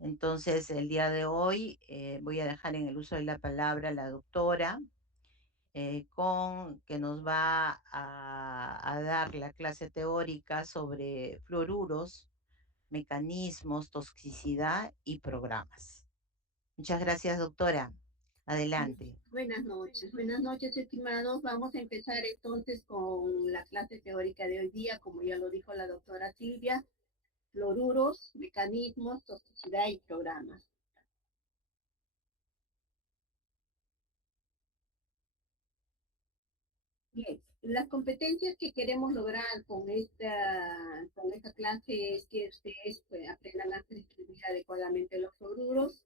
Entonces, el día de hoy voy a dejar en el uso de la palabra a la doctora, con que nos va a dar la clase teórica sobre fluoruros, mecanismos, toxicidad y programas. Muchas gracias, doctora. Adelante. Buenas noches, estimados. Vamos a empezar entonces con la clase teórica de hoy día, como ya lo dijo la doctora Silvia, fluoruros, mecanismos, toxicidad y programas. Bien, las competencias que queremos lograr con esta clase es que ustedes pues, aprendan a distribuir adecuadamente los fluoruros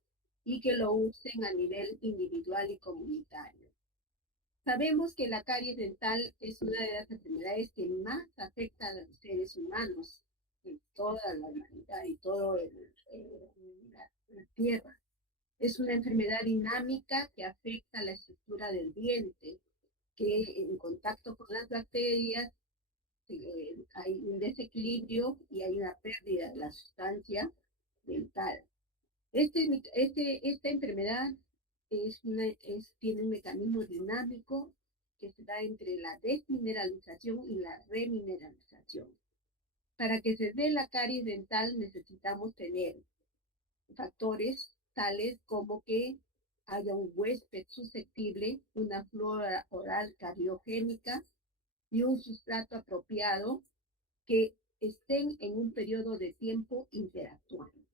y que lo usen a nivel individual y comunitario. Sabemos que la caries dental es una de las enfermedades que más afecta a los seres humanos en toda la humanidad y toda la Tierra. Es una enfermedad dinámica que afecta la estructura del diente, que en contacto con las bacterias hay un desequilibrio y hay una pérdida de la sustancia dental. Esta enfermedad tiene un mecanismo dinámico que se da entre la desmineralización y la remineralización. Para que se dé la caries dental necesitamos tener factores tales como que haya un huésped susceptible, una flora oral cariogénica y un sustrato apropiado que estén en un periodo de tiempo interactuando.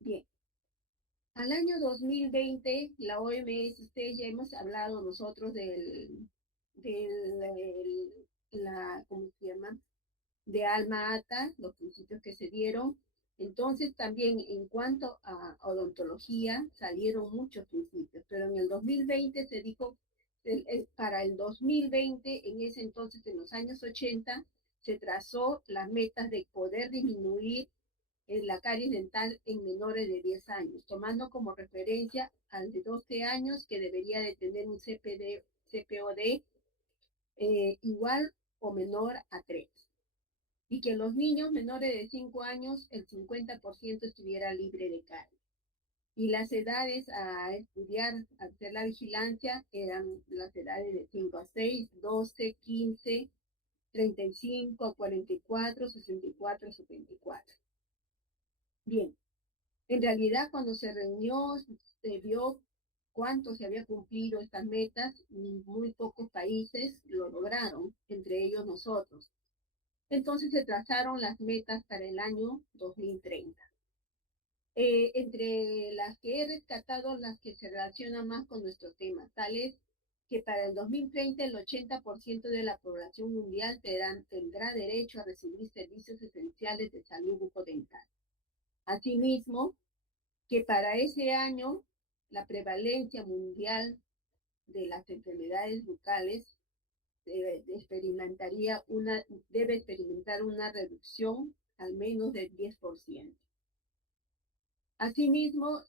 Bien, al año 2020, la OMS, ustedes ya hemos hablado nosotros ¿cómo se llama? De Alma Ata, los principios que se dieron. Entonces también en cuanto a odontología salieron muchos principios, pero en el 2020 se dijo, para el 2020, en ese entonces, en los años 80, se trazó las metas de poder disminuir la caries dental en menores de 10 años, tomando como referencia al de 12 años que debería de tener un CPOD igual o menor a 3. Y que los niños menores de 5 años, el 50% estuviera libre de caries. Y las edades a estudiar, a hacer la vigilancia, eran las edades de 5 a 6, 12, 15, 35, 44, 64, 74. Bien, en realidad, cuando se reunió, se vio cuánto se había cumplido estas metas y muy pocos países lo lograron, entre ellos nosotros. Entonces se trazaron las metas para el año 2030. Entre las que he rescatado, las que se relacionan más con nuestro tema, tales que para el 2030 el 80% de la población mundial tendrá derecho a recibir servicios esenciales de salud bucodental. Asimismo, que para ese año la prevalencia mundial de las enfermedades bucales debe experimentar una reducción al menos del 10%. Asimismo,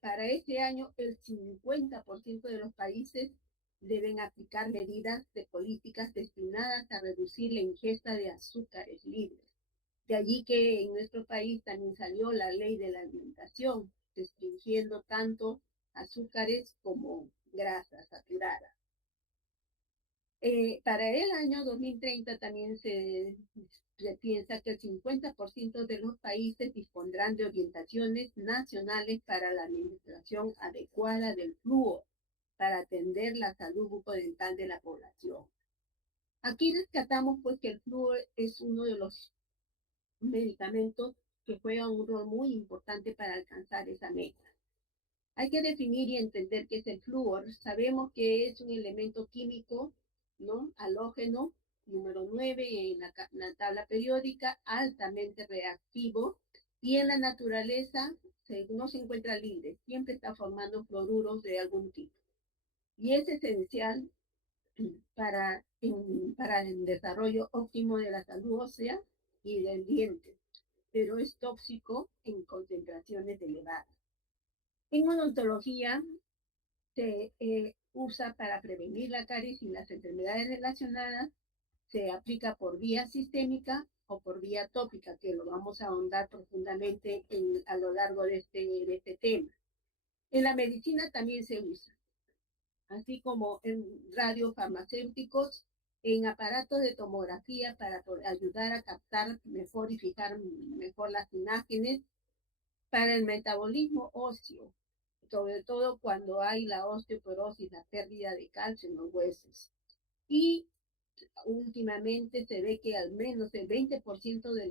para este año el 50% de los países deben aplicar medidas de políticas destinadas a reducir la ingesta de azúcares libres. De allí que en nuestro país también salió la ley de la alimentación, restringiendo tanto azúcares como grasas saturadas. Para el año 2030 también se piensa que el 50% de los países dispondrán de orientaciones nacionales para la administración adecuada del flúor para atender la salud bucodental de la población. Aquí rescatamos pues que el flúor es uno de los medicamentos que juegan un rol muy importante para alcanzar esa meta. Hay que definir y entender qué es el flúor. Sabemos que es un elemento químico, ¿no? Halógeno, número 9 en la tabla periódica, altamente reactivo, y en la naturaleza no se encuentra libre, siempre está formando fluoruros de algún tipo. Y es esencial para el desarrollo óptimo de la salud ósea y del diente, pero es tóxico en concentraciones elevadas. En odontología se usa para prevenir la caries y las enfermedades relacionadas, se aplica por vía sistémica o por vía tópica, que lo vamos a ahondar profundamente a lo largo de este tema. En la medicina también se usa, así como en radiofarmacéuticos, en aparatos de tomografía para ayudar a captar mejor y fijar mejor las imágenes, para el metabolismo óseo, sobre todo cuando hay la osteoporosis, la pérdida de calcio en los huesos. Y últimamente se ve que al menos el 20% de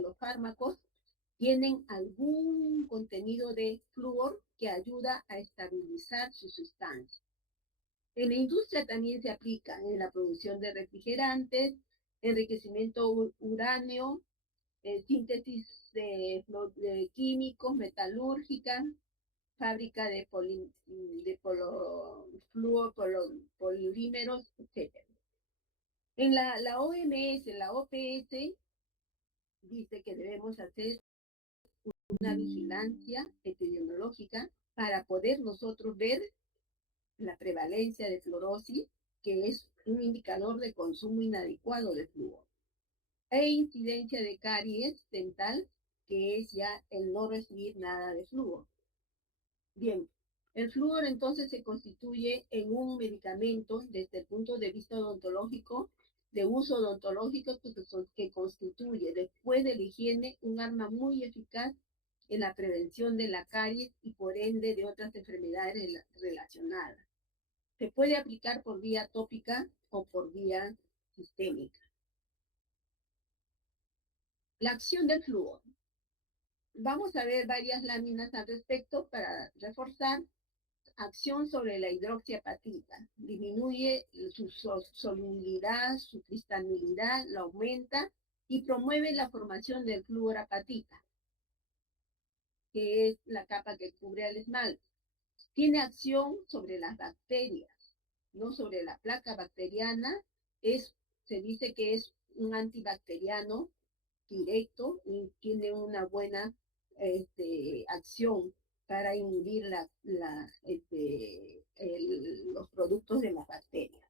los fármacos tienen algún contenido de flúor que ayuda a estabilizar su sustancia. En la industria también se aplica en la producción de refrigerantes, enriquecimiento uranio, síntesis de químicos, metalúrgica, fábrica de polímeros, etc. En la OMS, la OPS, dice que debemos hacer una vigilancia epidemiológica para poder nosotros ver la prevalencia de fluorosis, que es un indicador de consumo inadecuado de flúor, e incidencia de caries dental, que es ya el no recibir nada de flúor. Bien, el flúor entonces se constituye en un medicamento desde el punto de vista odontológico, de uso odontológico, que constituye, después de la higiene, un arma muy eficaz en la prevención de la caries y por ende de otras enfermedades relacionadas. Se puede aplicar por vía tópica o por vía sistémica. La acción del flúor. Vamos a ver varias láminas al respecto para reforzar. Acción sobre la hidroxiapatita. Disminuye su solubilidad, su cristalinidad, la aumenta y promueve la formación del fluorapatita, que es la capa que cubre al esmalte. Tiene acción sobre las bacterias, no sobre la placa bacteriana. Se dice que es un antibacteriano directo y tiene una buena acción para inhibir los productos de las bacterias.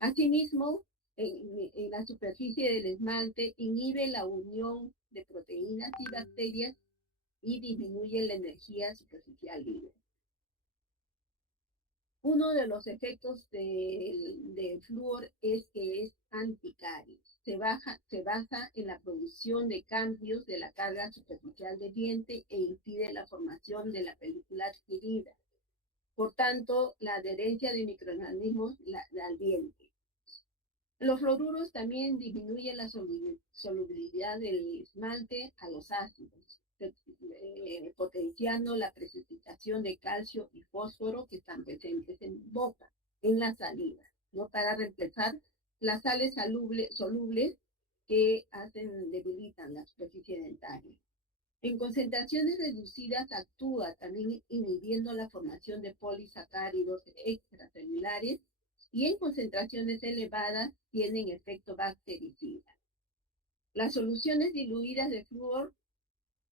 Asimismo, en la superficie del esmalte inhibe la unión de proteínas y bacterias y disminuye la energía superficial libre. Uno de los efectos del flúor es que es anticaries. Se basa en la producción de cambios de la carga superficial del diente e impide la formación de la película adquirida. Por tanto, la adherencia de microorganismos al diente. Los fluoruros también disminuyen la solubilidad del esmalte a los ácidos, potenciando la precipitación de calcio y fósforo que están presentes en boca, en la saliva, ¿no? Para reemplazar las sales solubles que debilitan la superficie dentaria. En concentraciones reducidas actúa también inhibiendo la formación de polisacáridos extracelulares y en concentraciones elevadas tienen efecto bactericida. Las soluciones diluidas de flúor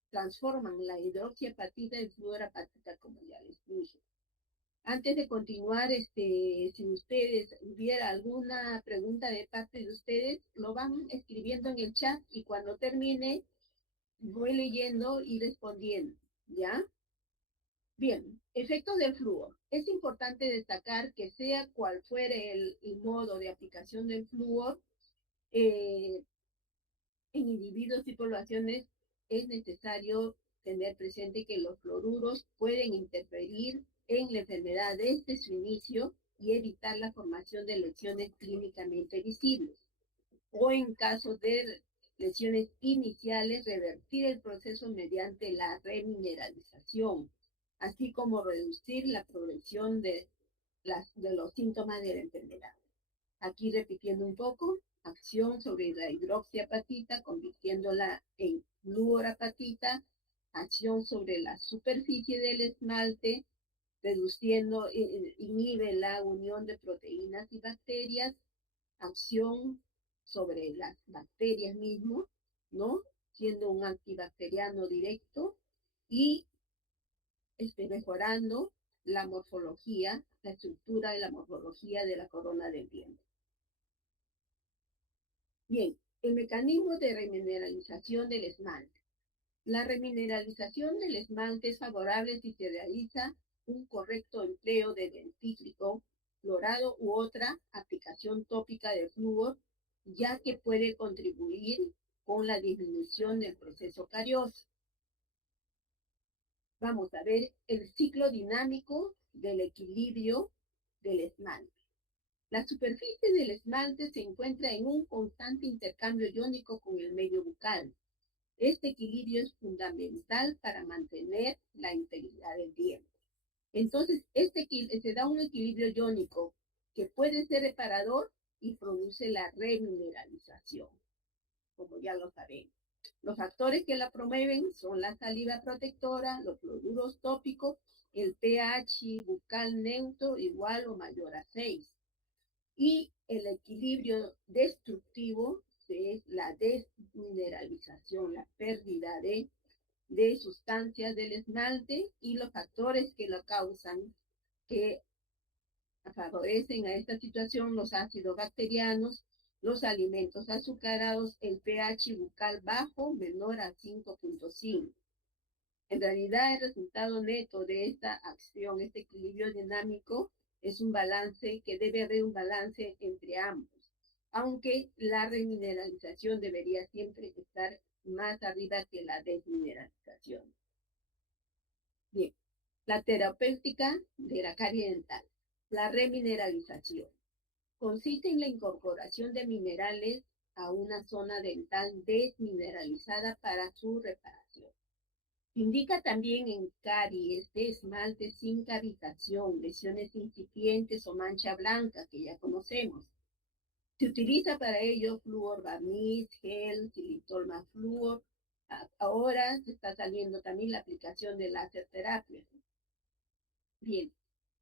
transforman la hidroxiapatita en fluorapatita, como ya les dije. Antes de continuar, si ustedes hubiera alguna pregunta de parte de ustedes, lo van escribiendo en el chat y cuando termine voy leyendo y respondiendo, ¿ya? Bien, efectos del flúor. Es importante destacar que sea cual fuere el modo de aplicación del flúor, en individuos y poblaciones es necesario tener presente que los fluoruros pueden interferir en la enfermedad desde su inicio y evitar la formación de lesiones clínicamente visibles. O en caso de lesiones iniciales, revertir el proceso mediante la remineralización, así como reducir la progresión de los síntomas de la enfermedad. Aquí repitiendo un poco, acción sobre la hidroxiapatita, convirtiéndola en fluorapatita, acción sobre la superficie del esmalte, reduciendo, inhibe la unión de proteínas y bacterias, acción sobre las bacterias mismas, ¿no? Siendo un antibacteriano directo y mejorando la morfología, la estructura y la morfología de la corona del diente. Bien, El mecanismo de remineralización del esmalte. La remineralización del esmalte es favorable si se realiza un correcto empleo de dentífrico, clorado u otra aplicación tópica de flúor, ya que puede contribuir con la disminución del proceso carioso. Vamos a ver el ciclo dinámico del equilibrio del esmalte. La superficie del esmalte se encuentra en un constante intercambio iónico con el medio bucal. Este equilibrio es fundamental para mantener la integridad del diente. Entonces, se da un equilibrio iónico que puede ser reparador y produce la remineralización, como ya lo sabemos. Los factores que la promueven son la saliva protectora, los fluoruros tópicos, el pH bucal neutro igual o mayor a 6. Y el equilibrio destructivo es la desmineralización, la pérdida de sustancias del esmalte y los factores que lo causan, que favorecen a esta situación: los ácidos bacterianos, los alimentos azucarados, el pH bucal bajo menor a 5.5. En realidad, el resultado neto de esta acción, este equilibrio dinámico, es un balance, que debe haber un balance entre ambos, aunque la remineralización debería siempre estar más arriba que la desmineralización. Bien, la terapéutica de la carie dental. La remineralización consiste en la incorporación de minerales a una zona dental desmineralizada para su reparación. Indica también en caries de esmalte sin cavitación, lesiones incipientes o mancha blanca, que ya conocemos. Se utiliza para ello flúor barniz, gel, xilitol más flúor. Ahora se está saliendo también la aplicación de láser terapia. Bien,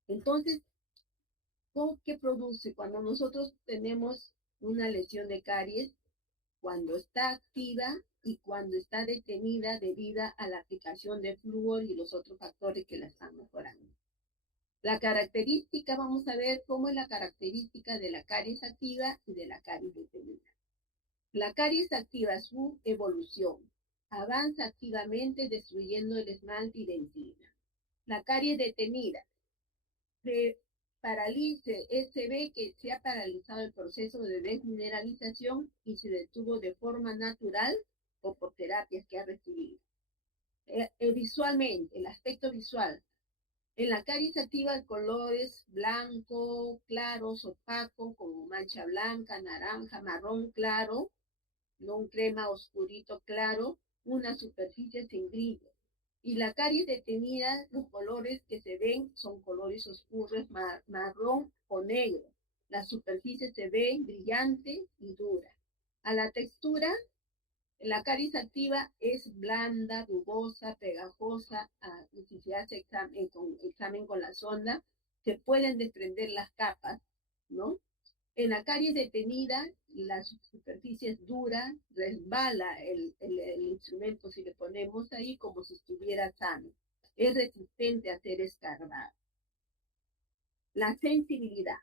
entonces, ¿qué produce cuando nosotros tenemos una lesión de caries? Cuando está activa y cuando está detenida debido a la aplicación de flúor y los otros factores que la están mejorando. La característica, vamos a ver cómo es la característica de la caries activa y de la caries detenida. La caries activa, su evolución, avanza activamente destruyendo el esmalte y dentina. La caries detenida, se ve que se ha paralizado el proceso de desmineralización y se detuvo de forma natural o por terapias que ha recibido. Visualmente, el aspecto visual. En la caries activa el color es blanco, claro, opaco, como mancha blanca, naranja, marrón claro, no un crema oscurito claro, una superficie sin brillo. Y la caries detenida, los colores que se ven son colores oscuros, marrón o negro. La superficie se ve brillante y dura. A la textura, la caries activa es blanda, rugosa, pegajosa. Si se hace examen con la sonda, se pueden desprender las capas, ¿no? En la caries detenida, la superficie es dura, resbala el instrumento si le ponemos ahí como si estuviera sano. Es resistente a ser escarbado. La sensibilidad.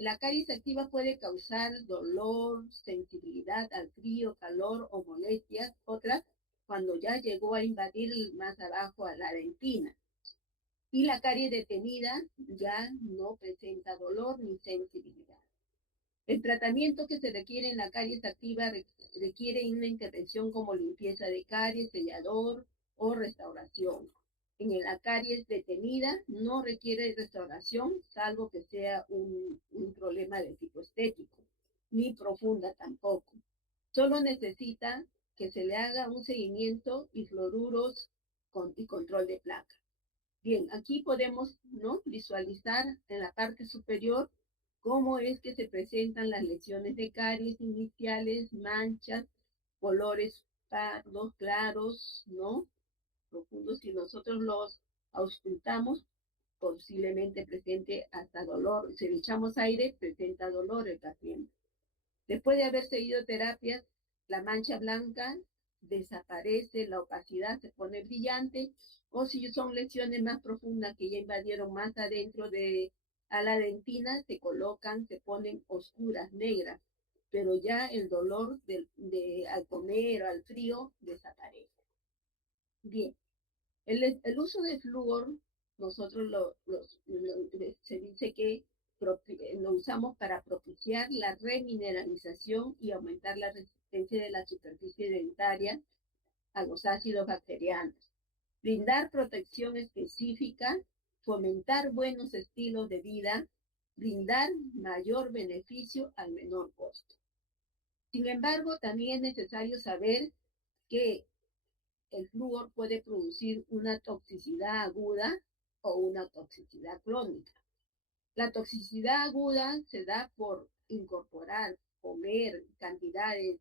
La caries activa puede causar dolor, sensibilidad al frío, calor o molestias, otras cuando ya llegó a invadir más abajo a la dentina. Y la caries detenida ya no presenta dolor ni sensibilidad. El tratamiento que se requiere en la caries activa requiere una intervención como limpieza de caries, sellador o restauración. En la caries detenida no requiere restauración, salvo que sea un problema de tipo estético, ni profunda tampoco. Solo necesita que se le haga un seguimiento y fluoruros y control de placa. Bien, aquí podemos, ¿no?, visualizar en la parte superior cómo es que se presentan las lesiones de caries iniciales, manchas, colores pardos, claros, ¿no?, profundos. Si nosotros los auscultamos, posiblemente presente hasta dolor. Si le echamos aire, presenta dolor el paciente. Después de haber seguido terapias, la mancha blanca desaparece, la opacidad se pone brillante, o si son lesiones más profundas que ya invadieron más adentro a la dentina, se ponen oscuras, negras. pero ya el dolor al comer o al frío desaparece. Bien, el uso de flúor, nosotros se dice que lo usamos para propiciar la remineralización y aumentar la resistencia de la superficie dentaria a los ácidos bacterianos, brindar protección específica, fomentar buenos estilos de vida, brindar mayor beneficio al menor costo. Sin embargo, también es necesario saber que el flúor puede producir una toxicidad aguda o una toxicidad crónica. La toxicidad aguda se da por incorporar, comer cantidades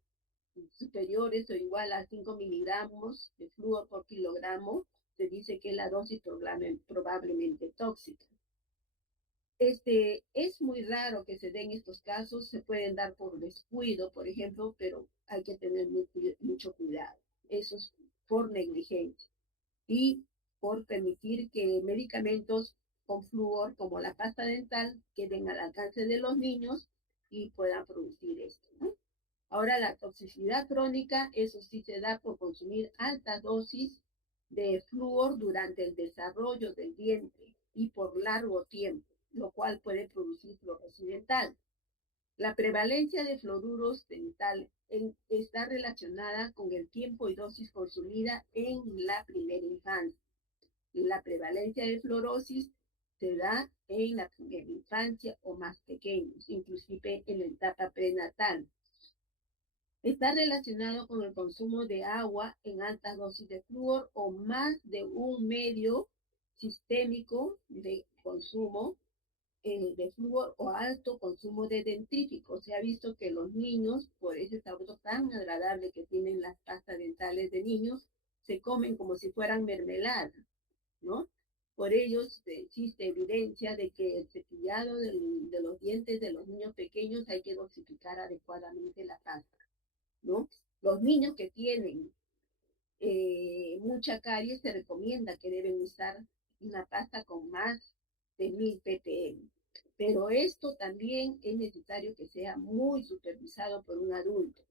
superiores o igual a 5 miligramos de flúor por kilogramo. Se dice que la dosis probablemente tóxica. Es muy raro que se den estos casos, se pueden dar por descuido, por ejemplo, pero hay que tener mucho cuidado. Eso es por negligencia y por permitir que medicamentos con flúor, como la pasta dental, queden al alcance de los niños y puedan producir esto, ¿no? Ahora, la toxicidad crónica, eso sí se da por consumir altas dosis de flúor durante el desarrollo del diente y por largo tiempo, lo cual puede producir fluorosis dental. La prevalencia de fluoruros dental está relacionada con el tiempo y dosis consumida en la primera infancia. La prevalencia de fluorosis se da en la primera infancia o más pequeños, inclusive en la etapa prenatal. Está relacionado con el consumo de agua en altas dosis de flúor o más de un medio sistémico de consumo de flúor o alto consumo de dentríficos. Se ha visto que los niños, por ese sabor tan agradable que tienen las pastas dentales de niños, se comen como si fueran mermelada, ¿no? Por ello existe evidencia de que el cepillado de los dientes de los niños pequeños hay que dosificar adecuadamente la pasta, ¿no? Los niños que tienen mucha caries se recomienda que deben usar una pasta con más de 1000 ppm. Pero esto también es necesario que sea muy supervisado por un adulto.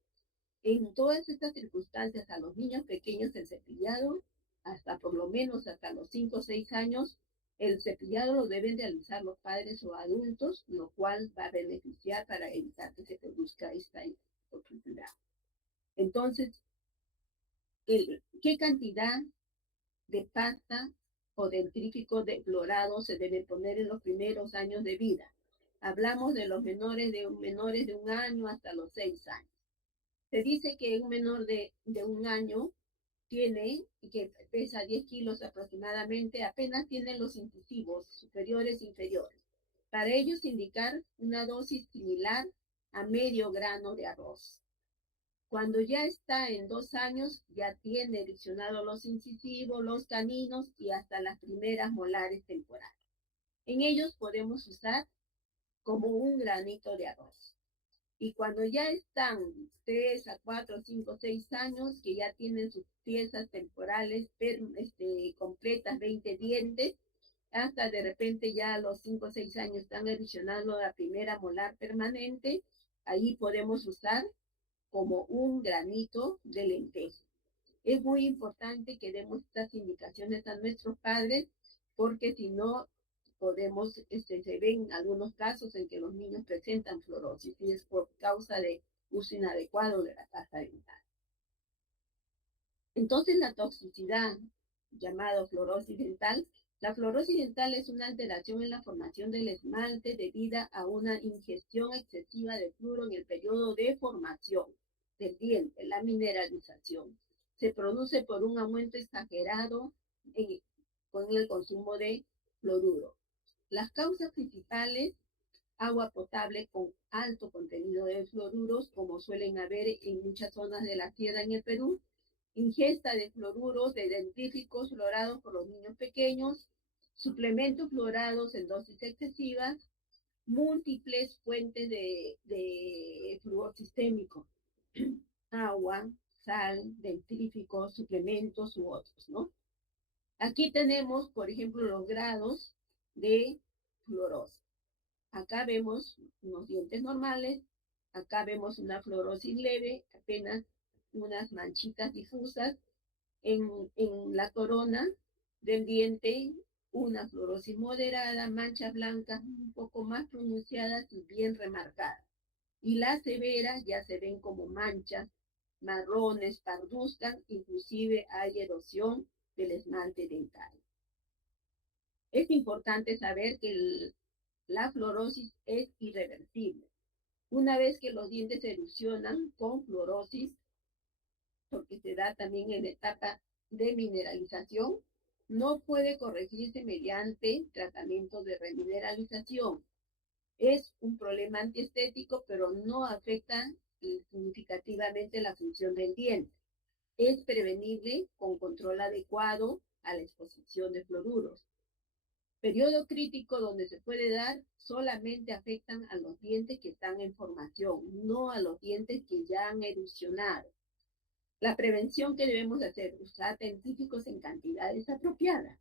En todas estas circunstancias, a los niños pequeños el cepillado, hasta por lo menos hasta los 5 o 6 años, el cepillado lo deben realizar los padres o adultos, lo cual va a beneficiar para evitar que se produzca esta oportunidad. Entonces, ¿qué cantidad de pasta o dentrífico deplorado se debe poner en los primeros años de vida? Hablamos de los menores de un año hasta los 6 años. Se dice que un menor de un año tiene, que pesa 10 kilos aproximadamente, apenas tiene los incisivos superiores e inferiores. Para ellos indicar una dosis similar a medio grano de arroz. Cuando ya está en 2 años, ya tiene erosionado los incisivos, los caninos y hasta las primeras molares temporales. En ellos podemos usar como un granito de arroz. Y cuando ya están 3 a 4, 5, 6 años, que ya tienen sus piezas temporales completas, 20 dientes, hasta de repente ya a los 5 o 6 años están erosionando la primera molar permanente, ahí podemos usar como un granito de lenteja. Es muy importante que demos estas indicaciones a nuestros padres, porque si no, se ven algunos casos en que los niños presentan fluorosis y es por causa de uso inadecuado de la pasta dental. Entonces, la toxicidad, llamada fluorosis dental, la fluorosis dental es una alteración en la formación del esmalte debida a una ingestión excesiva de flúor en el periodo de formación del diente, la mineralización. Se produce por un aumento exagerado con el consumo de fluoruro. Las causas principales: agua potable con alto contenido de fluoruros, como suelen haber en muchas zonas de la sierra en el Perú; ingesta de fluoruros de dentífricos fluorados por los niños pequeños; suplementos fluorados en dosis excesivas; múltiples fuentes de flúor sistémico, agua, sal, dentífricos, suplementos u otros, ¿no? Aquí tenemos, por ejemplo, los grados de fluorosis. Acá vemos unos dientes normales, Acá vemos una fluorosis leve, apenas unas manchitas difusas en la corona del diente, una fluorosis moderada, manchas blancas un poco más pronunciadas y bien remarcadas. Y las severas ya se ven como manchas marrones, parduzcas, inclusive hay erosión del esmalte dental. Es importante saber que la fluorosis es irreversible. Una vez que los dientes erupcionan con fluorosis, porque se da también en etapa de mineralización, no puede corregirse mediante tratamiento de remineralización. Es un problema antiestético, pero no afecta significativamente la función del diente. Es prevenible con control adecuado a la exposición de fluoruros. Periodo crítico donde se puede dar solamente afectan a los dientes que están en formación, no a los dientes que ya han erupcionado. La prevención que debemos hacer, usar dentífricos en cantidades apropiadas.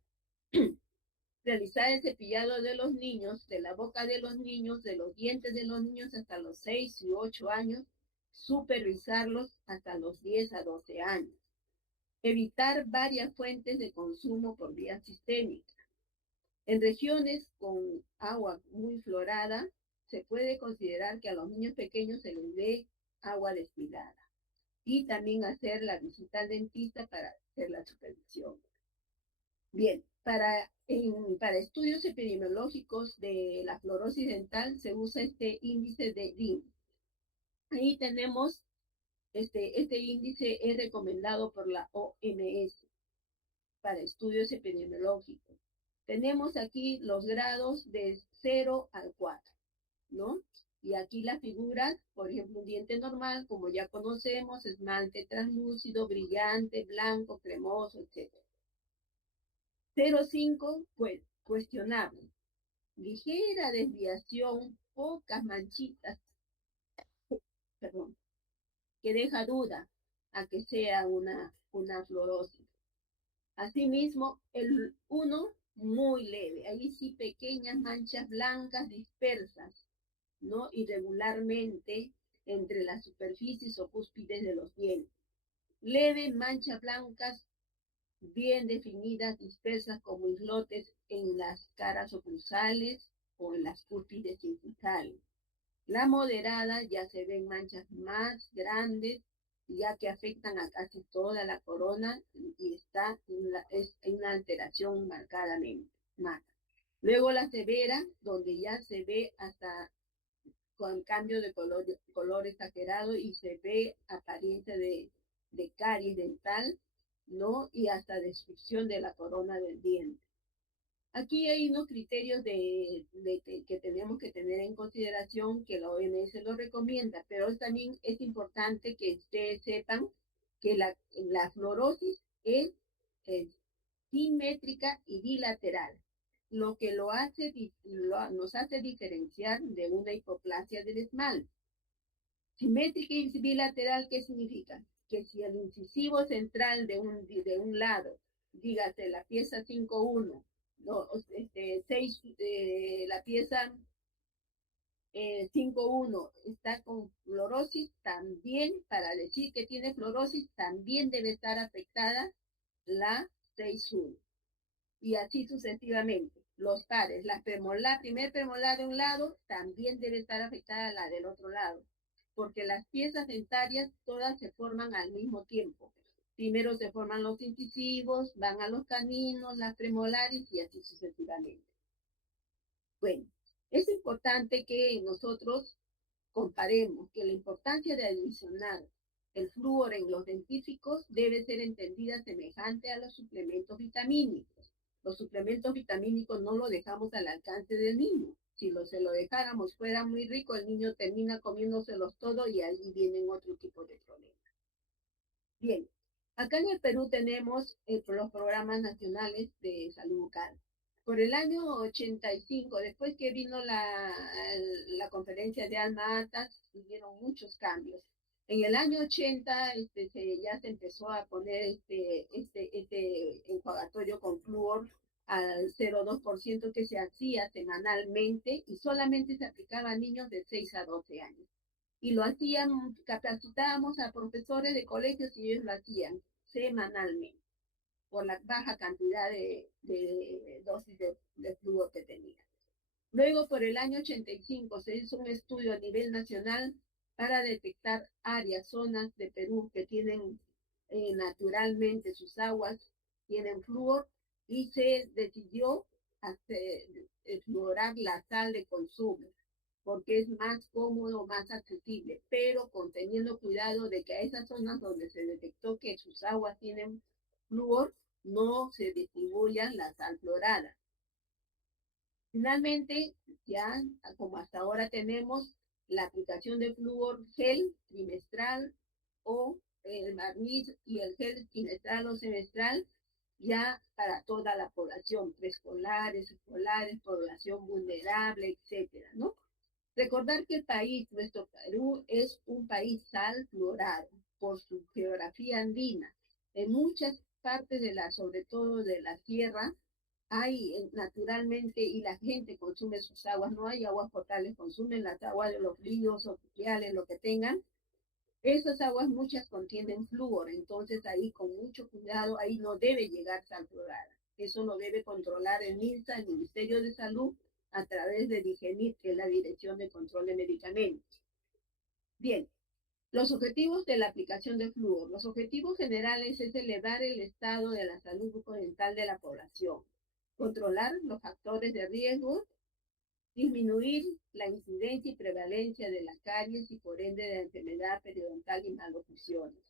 Realizar el cepillado de los niños, de la boca de los niños, de los dientes de los niños hasta los 6 y 8 años, supervisarlos hasta los 10 a 12 años. Evitar varias fuentes de consumo por vía sistémica. En regiones con agua muy florada, se puede considerar que a los niños pequeños se les dé agua destilada. Y también hacer la visita al dentista para hacer la supervisión. Bien, para estudios epidemiológicos de la fluorosis dental se usa este índice de DIN. Ahí tenemos, este índice es recomendado por la OMS para estudios epidemiológicos. Tenemos aquí los grados de 0 al 4, ¿no? Y aquí las figuras, por ejemplo, un diente normal, como ya conocemos, esmalte translúcido, brillante, blanco, cremoso, etc. 0,5, pues, cuestionable. Ligera desviación, pocas manchitas, perdón, que deja duda a que sea una fluorosis. Asimismo, el 1, muy leve. Ahí sí pequeñas manchas blancas dispersas, ¿no? Irregularmente entre las superficies o cúspides de los dientes. Leves manchas blancas bien definidas, dispersas como islotes en las caras oclusales o en las cúspides inclusales. La moderada ya se ven manchas más grandes, ya que afectan a casi toda la corona y está en una alteración marcadamente más. Luego la severa, donde ya se ve hasta con cambio de color exagerado y se ve apariencia de caries dental, ¿no? Y hasta destrucción de la corona del diente. Aquí hay unos criterios que tenemos que tener en consideración que la OMS lo recomienda, pero también es importante que ustedes sepan que la fluorosis es simétrica y bilateral, lo que nos hace diferenciar de una hipoplasia del esmalte. Simétrica y bilateral, ¿qué significa? Que si el incisivo central de un lado, dígase la pieza 5.1, no, la pieza 5.1 está con fluorosis, también, para decir que tiene fluorosis, también debe estar afectada la 6.1. Y así sucesivamente. Los pares, la primer premolar de un lado también debe estar afectada la del otro lado, porque las piezas dentarias todas se forman al mismo tiempo. Primero se forman los incisivos, van a los caninos, las premolares y así sucesivamente. Bueno, es importante que nosotros comparemos que la importancia de adicionar el flúor en los dentífricos debe ser entendida semejante a los suplementos vitamínicos. Los suplementos vitamínicos no los dejamos al alcance del niño. Si se lo dejáramos fuera muy rico, el niño termina comiéndoselos todo y ahí vienen otro tipo de problemas. Bien, acá en el Perú tenemos los programas nacionales de salud bucal. Por el año 85, después que vino la conferencia de Alma Ata, hubieron muchos cambios. En el año 80 ya se empezó a poner este enjuagatorio con flúor al 0,2% que se hacía semanalmente y solamente se aplicaba a niños de 6 a 12 años. y lo hacían, capacitábamos a profesores de colegios y ellos lo hacían semanalmente por la baja cantidad de dosis de flúor que tenía. Luego, por el año 85, se hizo un estudio a nivel nacional para detectar áreas, zonas de Perú que tienen naturalmente sus aguas, tienen flúor, y se decidió hacer, fluorar la sal de consumo, porque es más cómodo, más accesible, pero teniendo cuidado de que a esas zonas donde se detectó que sus aguas tienen flúor, no se distribuyan la sal fluorada. Finalmente, ya como hasta ahora tenemos la aplicación de flúor gel trimestral o el barniz y el gel trimestral o semestral ya para toda la población, preescolares, escolares, población vulnerable, etcétera, ¿no? Recordar que el país, nuestro Perú, es un país sal fluorado por su geografía andina. En muchas partes de la, sobre todo de la sierra, hay naturalmente y la gente consume sus aguas, no hay aguas potables, consumen las aguas de los ríos o fluviales, lo que tengan. Esas aguas muchas contienen flúor, entonces ahí con mucho cuidado, ahí no debe llegar sal fluorada. Eso lo debe controlar el MINSA, el Ministerio de Salud, a través de DIGENIT, que es la Dirección de Control de Medicamentos. Bien, los objetivos de la aplicación de flúor. Los objetivos generales es elevar el estado de la salud bucodental de la población, controlar los factores de riesgo, disminuir la incidencia y prevalencia de la caries y por ende de la enfermedad periodontal y maloclusiones.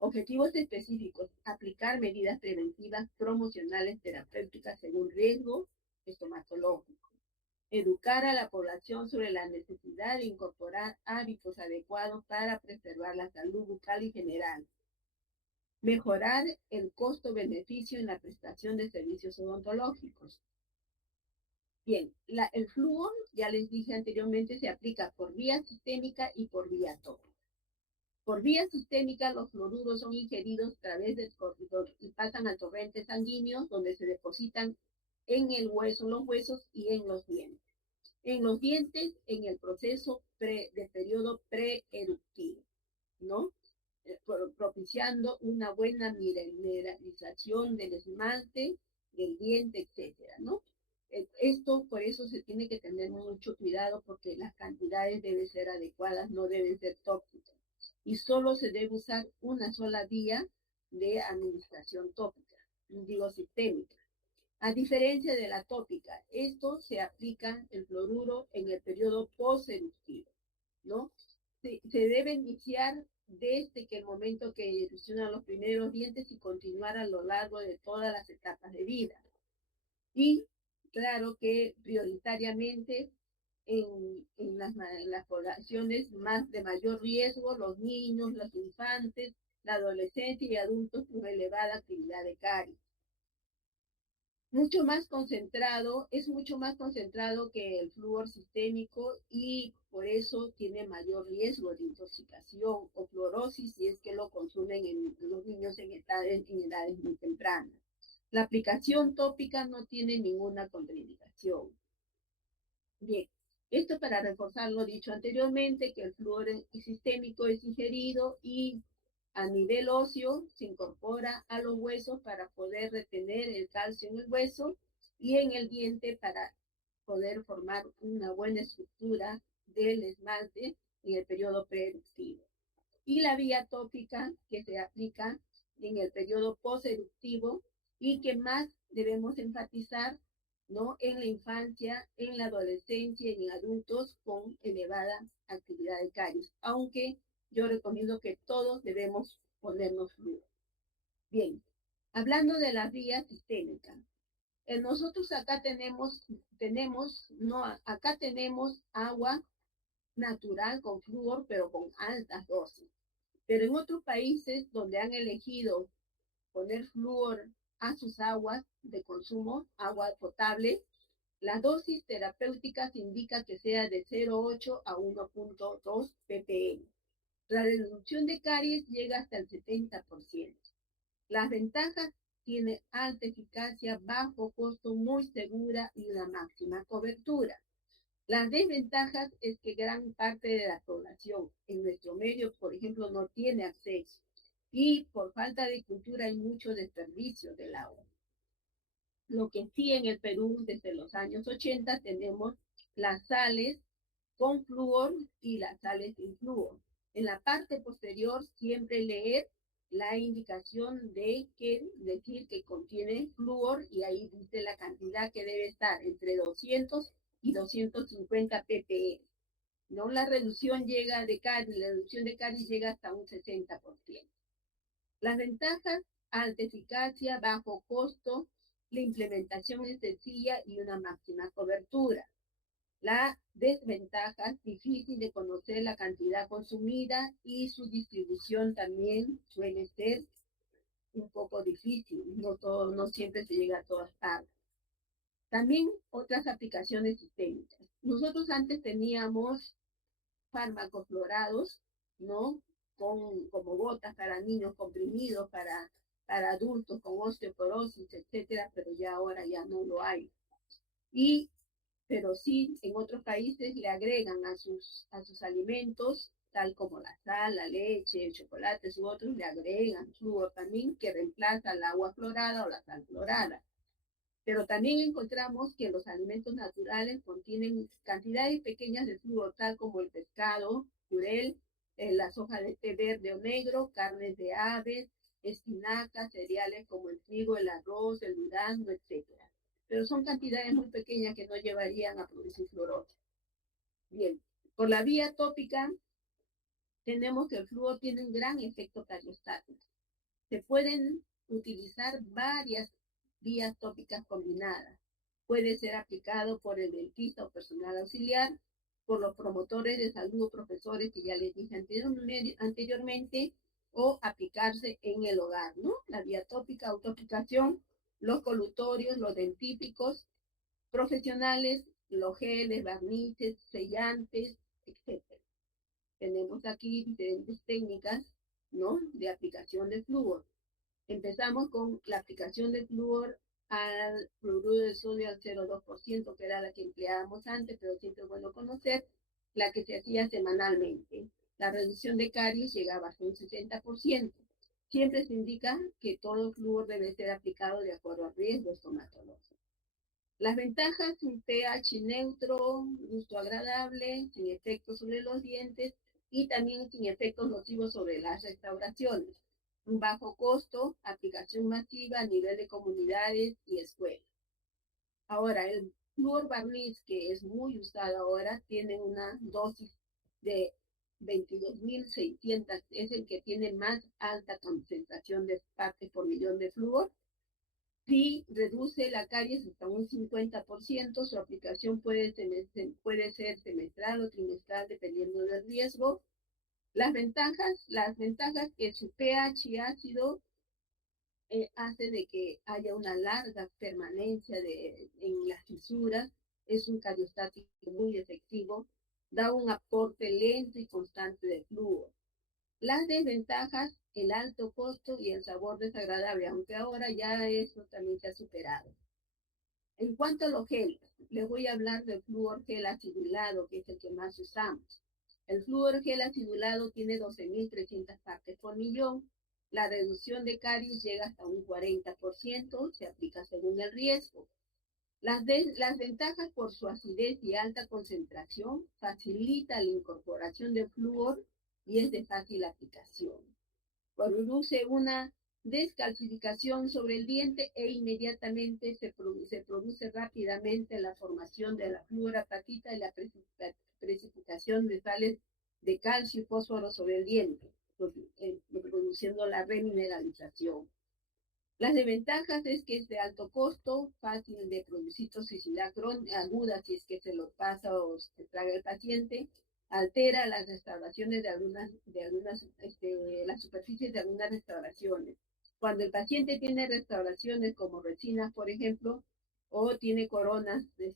Objetivos específicos: aplicar medidas preventivas, promocionales, terapéuticas según riesgo estomatológico. Educar a la población sobre la necesidad de incorporar hábitos adecuados para preservar la salud bucal y general. Mejorar el costo-beneficio en la prestación de servicios odontológicos. Bien, el flúor, ya les dije anteriormente, se aplica por vía sistémica y por vía tópica. Por vía sistémica, los fluoruros son ingeridos a través del corredor y pasan al torrente sanguíneo, donde se depositan en el hueso, los huesos y en los dientes. En los dientes, en el proceso de periodo preeruptivo, ¿no? Propiciando una buena mineralización del esmalte, del diente, etcétera, ¿no? Esto, por eso se tiene que tener mucho cuidado, porque las cantidades deben ser adecuadas, no deben ser tóxicas. Y solo se debe usar una sola vía de administración tópica, digo sistémica. A diferencia de la tópica, esto se aplica el fluoruro en el periodo posteruptivo, ¿no? Se debe iniciar desde que el momento que erupcionan los primeros dientes y continuar a lo largo de todas las etapas de vida. Y claro que prioritariamente en las poblaciones más de mayor riesgo, los niños, los infantes, la adolescencia y adultos con elevada actividad de caries. Es mucho más concentrado que el flúor sistémico y por eso tiene mayor riesgo de intoxicación o fluorosis si es que lo consumen en los niños en edades muy tempranas. La aplicación tópica no tiene ninguna contraindicación. Bien, esto para reforzar lo dicho anteriormente, que el flúor sistémico es ingerido y a nivel óseo se incorpora a los huesos para poder retener el calcio en el hueso y en el diente para poder formar una buena estructura del esmalte en el periodo preeruptivo. Y la vía tópica que se aplica en el periodo posteruptivo y que más debemos enfatizar, ¿no?, en la infancia, en la adolescencia y en adultos con elevada actividad de caries, aunque yo recomiendo que todos debemos ponernos flúor. Bien, hablando de las vías sistémicas, nosotros acá acá tenemos agua natural con flúor, pero con altas dosis. Pero en otros países donde han elegido poner flúor a sus aguas de consumo, agua potable, la dosis terapéutica se indica que sea de 0,8 a 1,2 ppm. La reducción de caries llega hasta el 70%. Las ventajas: tiene alta eficacia, bajo costo, muy segura y una máxima cobertura. Las desventajas es que gran parte de la población en nuestro medio, por ejemplo, no tiene acceso y por falta de cultura hay mucho desperdicio del agua. Lo que sí en el Perú desde los años 80 tenemos las sales con flúor y las sales sin flúor. En la parte posterior siempre leer la indicación de que decir que contiene flúor y ahí dice la cantidad que debe estar entre 200 y 250 ppm. ¿No? La reducción llega de caries, la reducción de caries llega hasta un 60%. Las ventajas, alta eficacia, bajo costo, la implementación es sencilla y una máxima cobertura. La desventaja es difícil de conocer la cantidad consumida y su distribución también suele ser un poco difícil. No, todo, no siempre se llega a todas partes. También otras aplicaciones sistémicas. Nosotros antes teníamos fármacos florados, ¿no? Como gotas para niños, comprimidos para adultos con osteoporosis, etcétera, pero ya ahora ya no lo hay. Y, pero sí, en otros países le agregan a sus alimentos, tal como la sal, la leche, el chocolate u otros, le agregan fluotamín que reemplaza el agua florada o la sal florada. Pero también encontramos que los alimentos naturales contienen cantidades pequeñas de flúor, tal como el pescado, jurel, las hojas de té verde o negro, carnes de aves, espinacas, cereales como el trigo, el arroz, el durazno, etcétera. Pero son cantidades muy pequeñas que no llevarían a producir fluorosis. Bien, por la vía tópica tenemos que el flúor tiene un gran efecto cariostático. Se pueden utilizar varias vías tópicas combinadas. Puede ser aplicado por el dentista o personal auxiliar, por los promotores de salud o profesores que ya les dije anteriormente, o aplicarse en el hogar, ¿no? La vía tópica, autoaplicación, los colutorios, los dentífricos, profesionales, los geles, barnices, sellantes, etcétera. Tenemos aquí diferentes técnicas, ¿no? De aplicación de flúor. Empezamos con la aplicación de flúor al fluoruro de sodio al 0,2%, que era la que empleábamos antes, pero siempre es bueno conocer, la que se hacía semanalmente. La reducción de caries llegaba hasta un 60%. Siempre se indica que todo flúor debe ser aplicado de acuerdo al riesgo estomatológico. Las ventajas, un pH neutro, gusto agradable, sin efectos sobre los dientes y también sin efectos nocivos sobre las restauraciones. Un bajo costo, aplicación masiva a nivel de comunidades y escuelas. Ahora, el flúor barniz, que es muy usado ahora, tiene una dosis de 22.600, es el que tiene más alta concentración de partes por millón de flúor. Sí, reduce la caries hasta un 50%, su aplicación puede ser semestral o trimestral dependiendo del riesgo. Las ventajas que su pH ácido hace de que haya una larga permanencia en las fisuras, es un cariostático muy efectivo, da un aporte lento y constante de flúor. Las desventajas, el alto costo y el sabor desagradable, aunque ahora ya eso también se ha superado. En cuanto a los geles, les voy a hablar del flúor gel acidulado, que es el que más usamos. El flúor gel acidulado tiene 12.300 partes por millón. La reducción de caries llega hasta un 40%, se aplica según el riesgo. Las ventajas por su acidez y alta concentración facilita la incorporación de flúor y es de fácil aplicación. Produce una descalcificación sobre el diente e inmediatamente se produce rápidamente la formación de la fluorapatita y la precipitación de sales de calcio y fósforo sobre el diente, produciendo la remineralización. Las desventajas es que es de alto costo, fácil de producir toxicidad aguda si es que se lo pasa o se traga el paciente, altera las restauraciones las superficies de algunas restauraciones. Cuando el paciente tiene restauraciones como resinas, por ejemplo, o tiene coronas de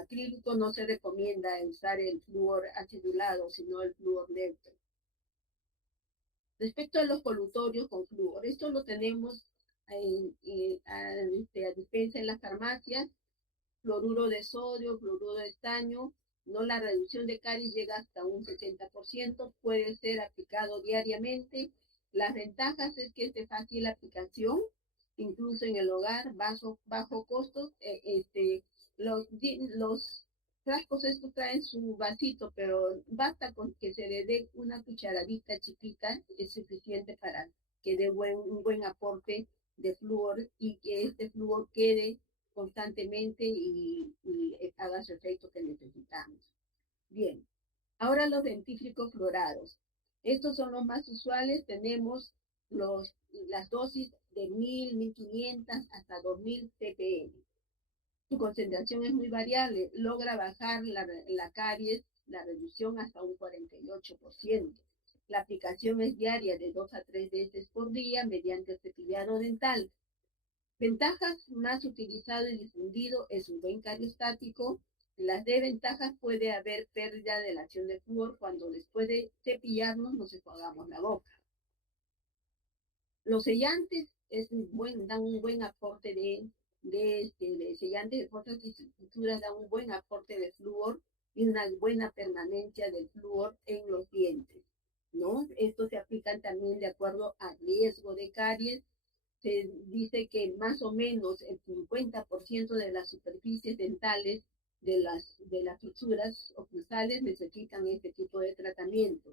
acrílico, no se recomienda usar el flúor acidulado, sino el flúor neutro. Respecto a los colutorios con flúor, esto lo tenemos a dispensa en las farmacias. fluoruro de sodio, fluoruro de estaño, ¿no? La reducción de caries llega hasta un 60%, puede ser aplicado diariamente. Las ventajas es que es de fácil aplicación, incluso en el hogar, bajo costo. Los frascos estos traen su vasito, pero basta con que se le dé una cucharadita chiquita, es suficiente para que dé un buen aporte de flúor y que este flúor quede constantemente y haga su efecto que necesitamos. Bien, ahora los dentífricos fluorados. Estos son los más usuales. Tenemos las dosis de 1000, 1500 hasta 2000 ppm. Su concentración es muy variable. Logra bajar la caries, la reducción hasta un 48%. La aplicación es diaria de 2 a 3 veces por día mediante el cepillado dental. Ventajas más utilizado y difundido es un buen cariostático. Las desventajas puede haber pérdida de la acción de flúor cuando después de cepillarnos nos enjuagamos la boca. Los sellantes dan un buen aporte de sellantes de fotos y estructuras, dan un buen aporte de flúor y una buena permanencia del flúor en los dientes, ¿no? Estos se aplican también de acuerdo al riesgo de caries. Se dice que más o menos el 50% de las superficies dentales de las fisuras oclusales necesitan este tipo de tratamiento.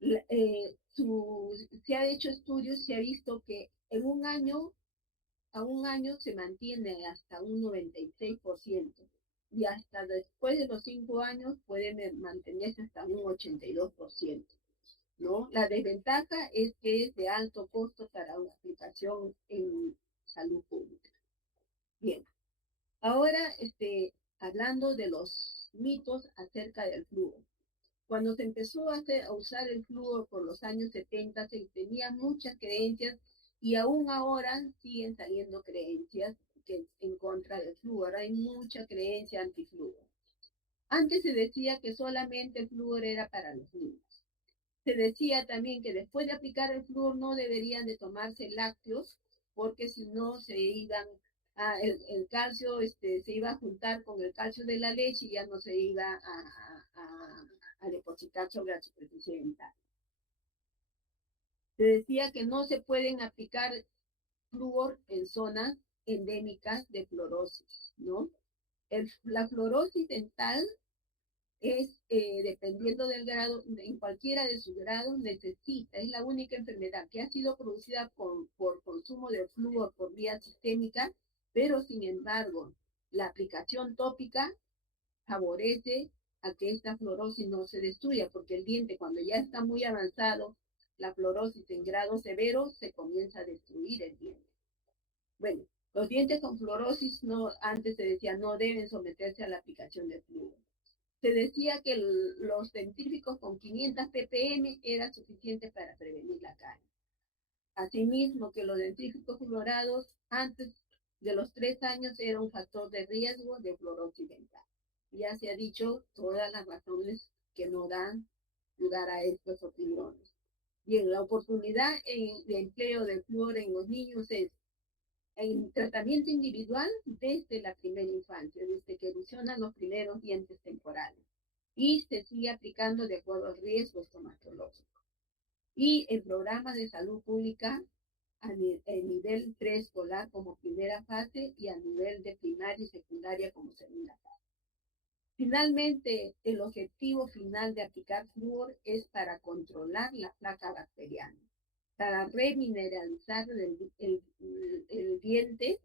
Se ha hecho estudios, se ha visto que a un año se mantiene hasta un 96% y hasta después de los 5 años puede mantenerse hasta un 82%. ¿No? La desventaja es que es de alto costo para una aplicación en salud pública. Bien, ahora hablando de los mitos acerca del flúor. Cuando se empezó a usar el flúor por los años 70, se tenía muchas creencias y aún ahora siguen saliendo creencias en contra del flúor. Hay mucha creencia antiflúor. Antes se decía que solamente el flúor era para los niños. Se decía también que después de aplicar el flúor no deberían de tomarse lácteos porque si no el calcio se iba a juntar con el calcio de la leche y ya no se iba a depositar sobre la superficie dental. Se decía que no se pueden aplicar flúor en zonas endémicas de fluorosis, ¿no? La fluorosis dental dependiendo del grado, en cualquiera de sus grados es la única enfermedad que ha sido producida por consumo de flúor por vía sistémica, pero sin embargo, la aplicación tópica favorece a que esta fluorosis no se destruya, porque el diente cuando ya está muy avanzado, la fluorosis en grado severo, se comienza a destruir el diente. Bueno, los dientes con fluorosis antes se decía no deben someterse a la aplicación de flúor. Se decía que los dentífricos con 500 ppm era suficiente para prevenir la caries. Asimismo, que los dentífricos fluorados antes de los 3 años era un factor de riesgo de fluorosis dental. Ya se ha dicho todas las razones que no dan lugar a estas opiniones. Bien, la oportunidad de empleo del flúor en los niños es en tratamiento individual desde la primera infancia, desde que erosionan los primeros dientes temporales. Y se sigue aplicando de acuerdo al riesgo estomatológico. Y en programas de salud pública a nivel preescolar como primera fase y a nivel de primaria y secundaria como segunda fase. Finalmente, el objetivo final de aplicar flúor es para controlar la placa bacteriana, para remineralizar el diente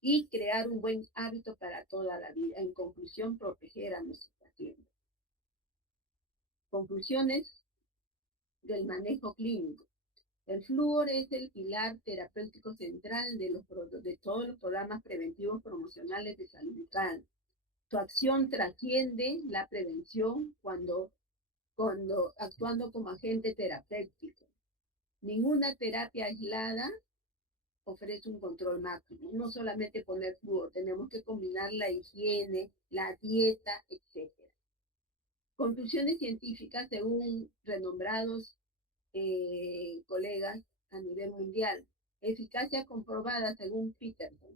y crear un buen hábito para toda la vida. En conclusión, proteger a nuestros pacientes. Conclusiones del manejo clínico. El flúor es el pilar terapéutico central de todos los programas preventivos promocionales de salud bucal. Su acción trasciende la prevención cuando actuando como agente terapéutico. Ninguna terapia aislada ofrece un control máximo. No solamente poner flúor, tenemos que combinar la higiene, la dieta, etc. Conclusiones científicas según renombrados colegas a nivel mundial. Eficacia comprobada según Peterson.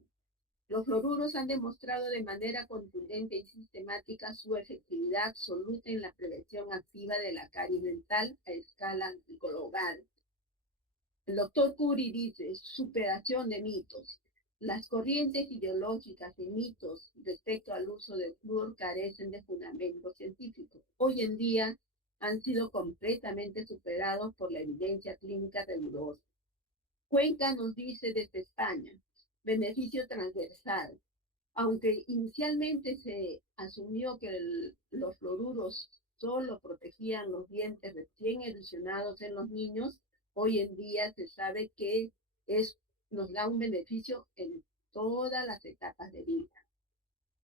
Los fluoruros han demostrado de manera contundente y sistemática su efectividad absoluta en la prevención activa de la caries dental a escala global. El doctor Curie dice, superación de mitos. Las corrientes ideológicas de mitos respecto al uso del flúor carecen de fundamento científico. Hoy en día han sido completamente superados por la evidencia clínica rigurosa. Cuenca nos dice desde España, beneficio transversal. Aunque inicialmente se asumió que los fluoruros solo protegían los dientes recién erosionados en los niños, hoy en día se sabe que nos da un beneficio en todas las etapas de vida.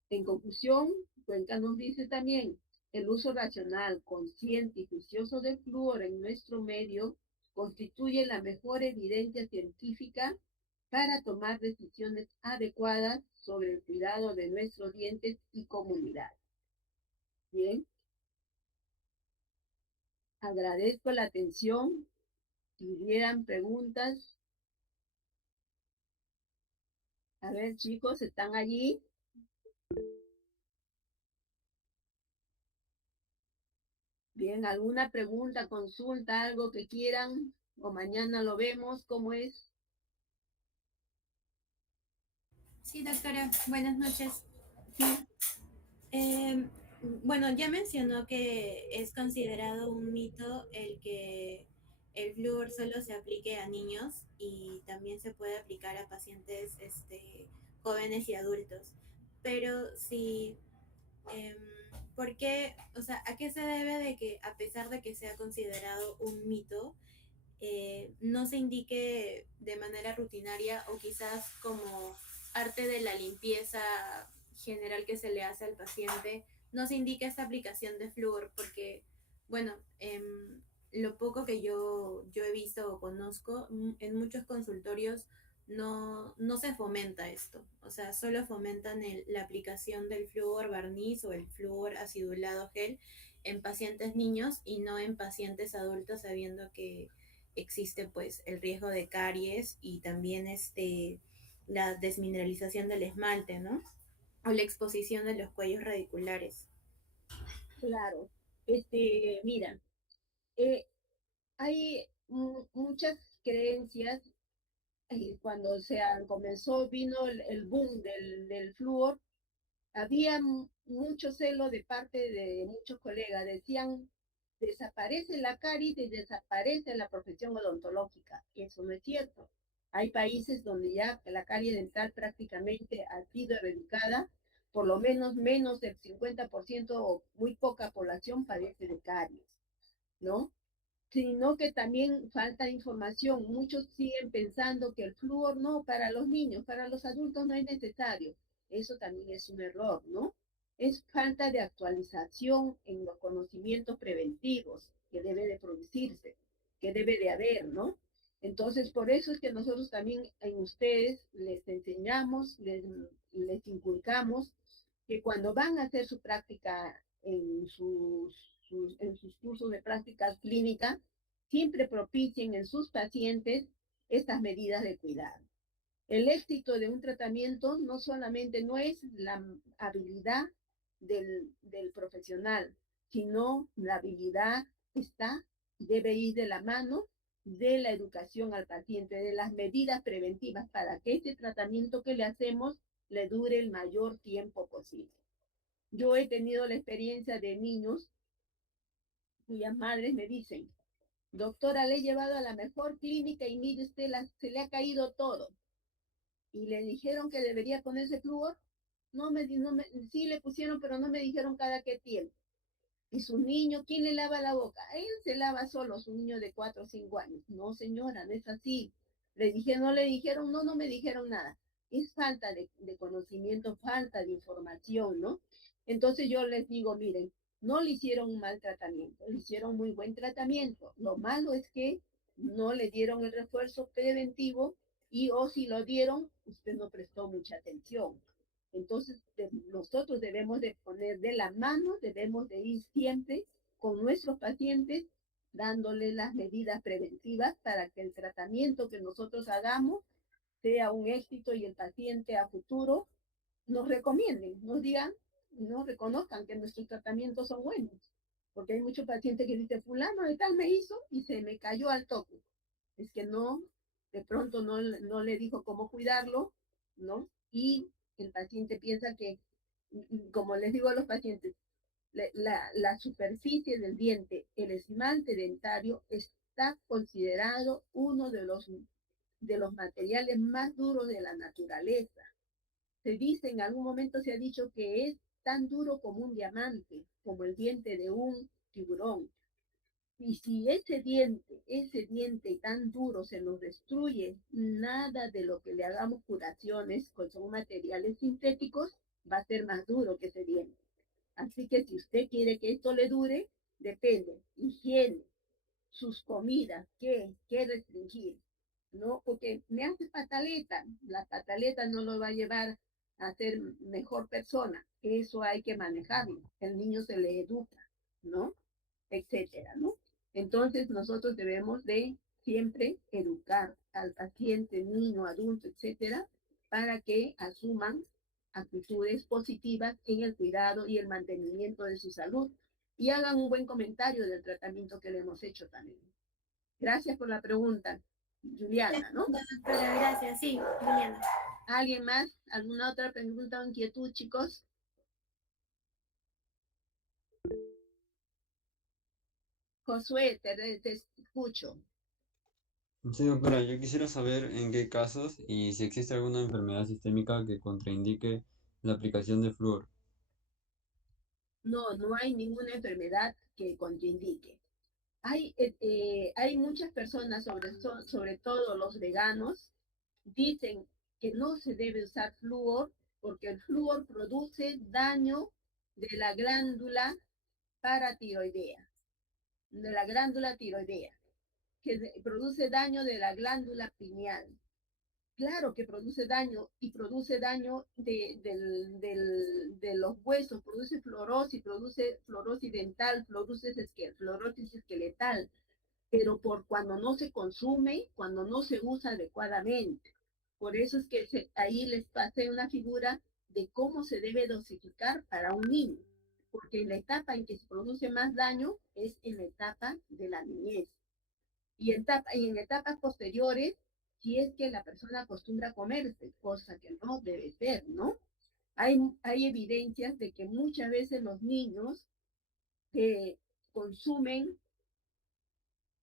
En conclusión, Cuenca nos dice también, el uso racional, consciente y juicioso del flúor en nuestro medio constituye la mejor evidencia científica para tomar decisiones adecuadas sobre el cuidado de nuestros dientes y comunidad. Bien, agradezco la atención. Si hubieran preguntas, a ver chicos, ¿están allí? Bien, ¿alguna pregunta, consulta, algo que quieran? O mañana lo vemos, ¿cómo es? Sí, doctora, buenas noches. Sí, Eh, bueno, ya mencionó que es considerado un mito el que el flúor solo se aplique a niños y también se puede aplicar a pacientes jóvenes y adultos. Pero si, eh, ¿por qué? O sea, ¿a qué se debe de que a pesar de que sea considerado un mito, no se indique de manera rutinaria o quizás como parte de la limpieza general que se le hace al paciente, no se indique esta aplicación de flúor? Porque, bueno, lo poco que yo he visto o conozco, en muchos consultorios no se fomenta esto. O sea, solo fomentan la aplicación del flúor barniz o el flúor acidulado gel en pacientes niños y no en pacientes adultos, sabiendo que existe pues el riesgo de caries y también la desmineralización del esmalte, ¿no? O la exposición de los cuellos radiculares. claro. Mira, hay muchas creencias. Cuando comenzó, vino el boom del flúor, había mucho celo de parte de muchos colegas. Decían, desaparece la caries y desaparece la profesión odontológica. Eso no es cierto. Hay países donde ya la carie dental prácticamente ha sido erradicada, por lo menos del 50% o muy poca población padece de caries, ¿no? Sino que también falta información. Muchos siguen pensando que el flúor no, para los niños, para los adultos no es necesario. Eso también es un error, ¿no? Es falta de actualización en los conocimientos preventivos que debe de producirse, que debe de haber, ¿no? Entonces, por eso es que nosotros también en ustedes les enseñamos, les inculcamos que cuando van a hacer su práctica en sus cursos de práctica clínica, siempre propicien en sus pacientes estas medidas de cuidado. El éxito de un tratamiento no solamente no es la habilidad del profesional, sino la habilidad debe ir de la mano de la educación al paciente, de las medidas preventivas para que este tratamiento que le hacemos le dure el mayor tiempo posible. Yo he tenido la experiencia de niños cuyas madres me dicen, doctora, le he llevado a la mejor clínica y mire usted, se le ha caído todo. Y le dijeron que debería ponerse flúor. Sí le pusieron, pero no me dijeron cada qué tiempo. Y su niño, ¿quién le lava la boca? Él se lava solo, su niño de 4 o 5 años. No, señora, no es así. No le dijeron, no me dijeron nada. Es falta de conocimiento, falta de información, ¿no? Entonces yo les digo, miren, no le hicieron un mal tratamiento, le hicieron muy buen tratamiento. Lo malo es que no le dieron el refuerzo preventivo y o si lo dieron, usted no prestó mucha atención. Entonces, nosotros debemos de poner de la mano, debemos de ir siempre con nuestros pacientes, dándole las medidas preventivas para que el tratamiento que nosotros hagamos sea un éxito y el paciente a futuro nos recomienden, nos digan, nos reconozcan que nuestros tratamientos son buenos. Porque hay muchos pacientes que dicen, fulano de tal me hizo y se me cayó al toque. Es que no, de pronto no le dijo cómo cuidarlo, ¿no? Y el paciente piensa que, como les digo a los pacientes, la superficie del diente, el esmalte dentario, está considerado uno de los materiales más duros de la naturaleza. Se dice, en algún momento se ha dicho que es tan duro como un diamante, como el diente de un tiburón. Y si ese diente tan duro se nos destruye, nada de lo que le hagamos curaciones, con son materiales sintéticos, va a ser más duro que ese diente. Así que si usted quiere que esto le dure, depende. Higiene, sus comidas, qué restringir, ¿no? Porque me hace pataleta, la pataleta no lo va a llevar a ser mejor persona, eso hay que manejarlo, el niño se le educa, ¿no? Etcétera, ¿no? Entonces nosotros debemos de siempre educar al paciente, niño, adulto, etcétera, para que asuman actitudes positivas en el cuidado y el mantenimiento de su salud y hagan un buen comentario del tratamiento que le hemos hecho también. Gracias por la pregunta, Juliana, ¿no? Doctora, gracias. Sí, Juliana. ¿Alguien más? ¿Alguna otra pregunta o inquietud, chicos? Josué, te escucho. Sí, doctora, yo quisiera saber en qué casos y si existe alguna enfermedad sistémica que contraindique la aplicación de flúor. No, no hay ninguna enfermedad que contraindique. Hay muchas personas, sobre todo los veganos, dicen que no se debe usar flúor porque el flúor produce daño de la glándula paratiroidea, de la glándula tiroidea, que produce daño de la glándula pineal. Claro que produce daño y produce daño de los huesos, produce fluorosis dental, fluorosis esqueletal, pero por cuando no se consume, cuando no se usa adecuadamente. Por eso es que ahí les pasé una figura de cómo se debe dosificar para un niño, porque la etapa en que se produce más daño es en la etapa de la niñez. Y en etapas posteriores, si es que la persona acostumbra a comerse, cosa que no debe ser, ¿no? Hay evidencias de que muchas veces los niños que consumen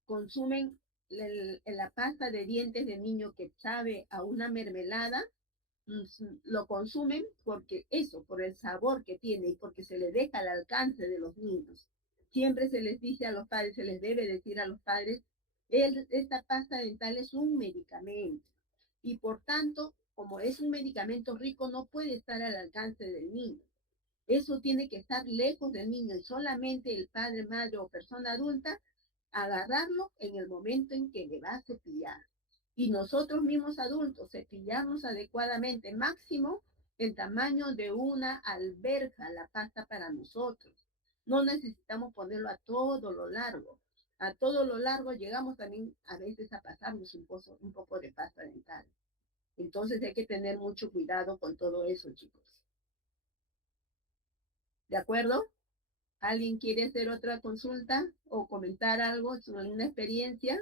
la pasta de dientes de niño que sabe a una mermelada, lo consumen porque eso, por el sabor que tiene y porque se le deja al alcance de los niños. Siempre se les dice a los padres, se les debe decir a los padres, esta pasta dental es un medicamento y por tanto, como es un medicamento rico, no puede estar al alcance del niño. Eso tiene que estar lejos del niño y solamente el padre, madre o persona adulta agarrarlo en el momento en que le va a cepillar. Y nosotros mismos adultos cepillamos adecuadamente, máximo el tamaño de una alberja, la pasta para nosotros. No necesitamos ponerlo a todo lo largo. A todo lo largo llegamos también a veces a pasarnos un poco de pasta dental. Entonces hay que tener mucho cuidado con todo eso, chicos. ¿De acuerdo? ¿Alguien quiere hacer otra consulta o comentar algo sobre una experiencia?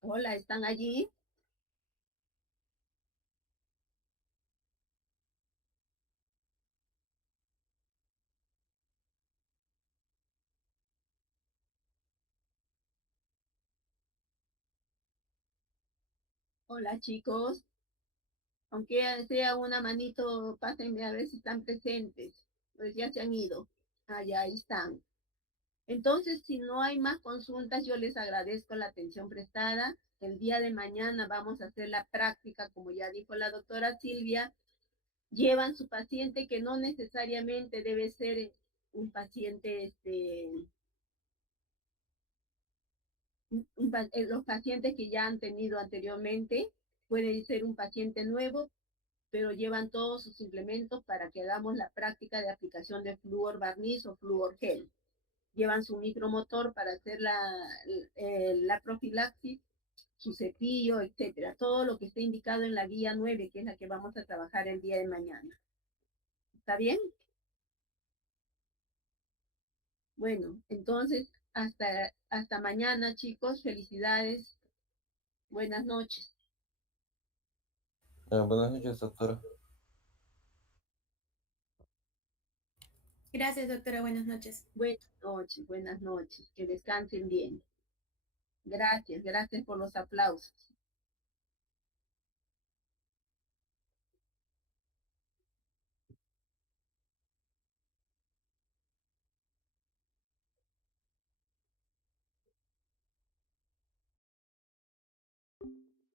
Hola, ¿están allí? Hola, chicos. Aunque sea una manito, pásenme a ver si están presentes. Pues ya se han ido. Allá ahí están. Entonces, si no hay más consultas, yo les agradezco la atención prestada. El día de mañana vamos a hacer la práctica, como ya dijo la doctora Silvia. Llevan su paciente que no necesariamente debe ser un paciente, los pacientes que ya han tenido anteriormente, pueden ser un paciente nuevo, pero llevan todos sus implementos para que hagamos la práctica de aplicación de flúor barniz o flúor gel. llevan su micromotor para hacer la profilaxis, su cepillo, etcétera. Todo lo que está indicado en la guía 9, que es la que vamos a trabajar el día de mañana. ¿Está bien? Bueno, entonces, hasta mañana, chicos. Felicidades. Buenas noches. Buenas noches, doctora. Gracias, doctora. Buenas noches. Buenas noches. Que descansen bien. Gracias por los aplausos.